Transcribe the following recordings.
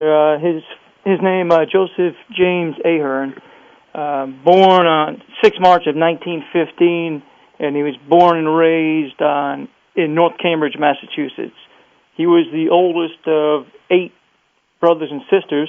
His name Joseph James A'Hearn, born on 6 March of 1915, and he was born and raised in North Cambridge, Massachusetts. He was the oldest of 8 brothers and sisters.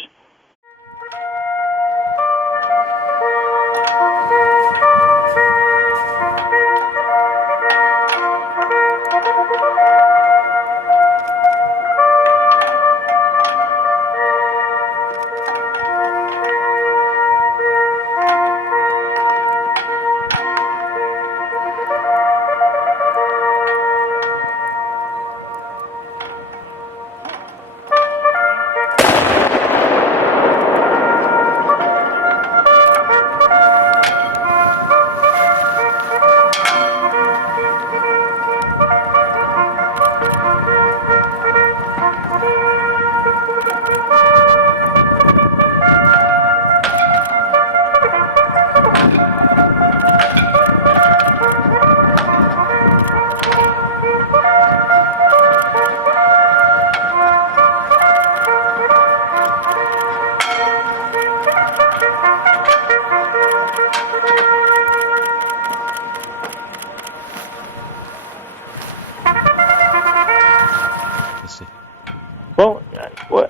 Well,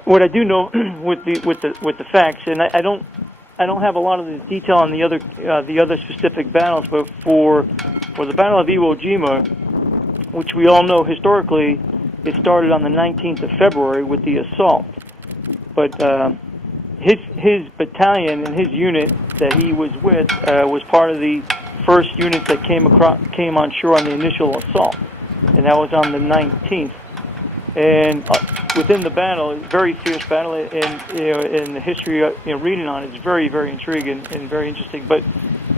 what I do know with the facts, and I don't have a lot of the detail on the other specific battles, but for the Battle of Iwo Jima, which we all know historically, it started on the 19th of February with the assault. But his battalion and his unit that he was with was part of the first units that came on shore on the initial assault, and that was on the 19th. And within the battle, very fierce battle, and in the history, reading on it is very, very intriguing and very interesting. But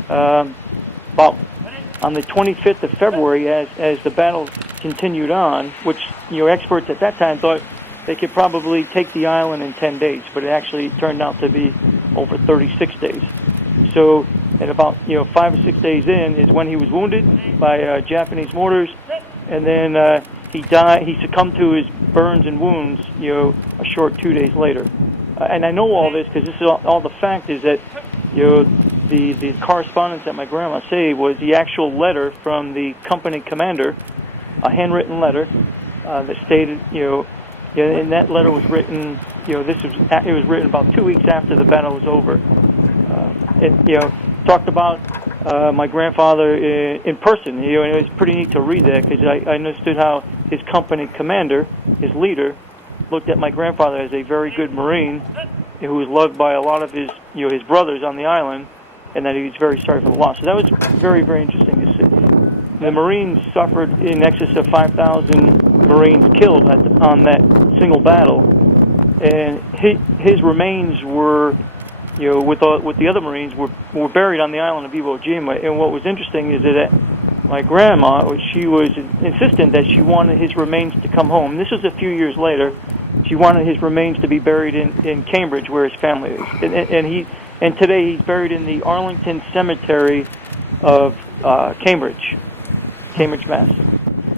about on the 25th of February, as the battle continued on, which experts at that time thought they could probably take the island in 10 days, but it actually turned out to be over 36 days. So at about 5 or 6 days in is when he was wounded by Japanese mortars, and then he died. He succumbed to his burns and wounds, a short 2 days later. And I know all this because this is all the fact is that, the correspondence that my grandma saved was the actual letter from the company commander, a handwritten letter that stated, and that letter was written, it was written about 2 weeks after the battle was over. It talked about my grandfather in person. And it was pretty neat to read that because I understood how his company commander, his leader, looked at my grandfather as a very good Marine who was loved by a lot of his his brothers on the island, and that he was very sorry for the loss. So that was very, very interesting to see. The Marines suffered in excess of 5,000 Marines killed on that single battle, and his remains were, with the other Marines, were buried on the island of Iwo Jima. And what was interesting is that my grandma, she was insistent that she wanted his remains to come home. This was a few years later. She wanted his remains to be buried in Cambridge, where his family is. And today he's buried in the Arlington Cemetery of Cambridge, Mass.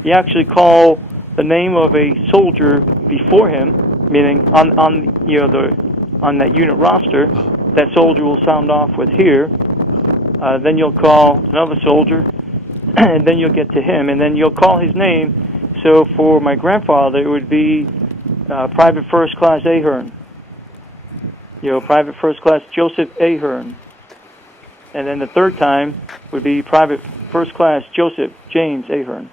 He actually called the name of a soldier before him, meaning on that unit roster. That soldier will sound off with here. Then you'll call another soldier, and then you'll get to him, and then you'll call his name. So for my grandfather, it would be Private First Class A'Hearn. Private First Class Joseph A'Hearn. And then the third time would be Private First Class Joseph James A'Hearn.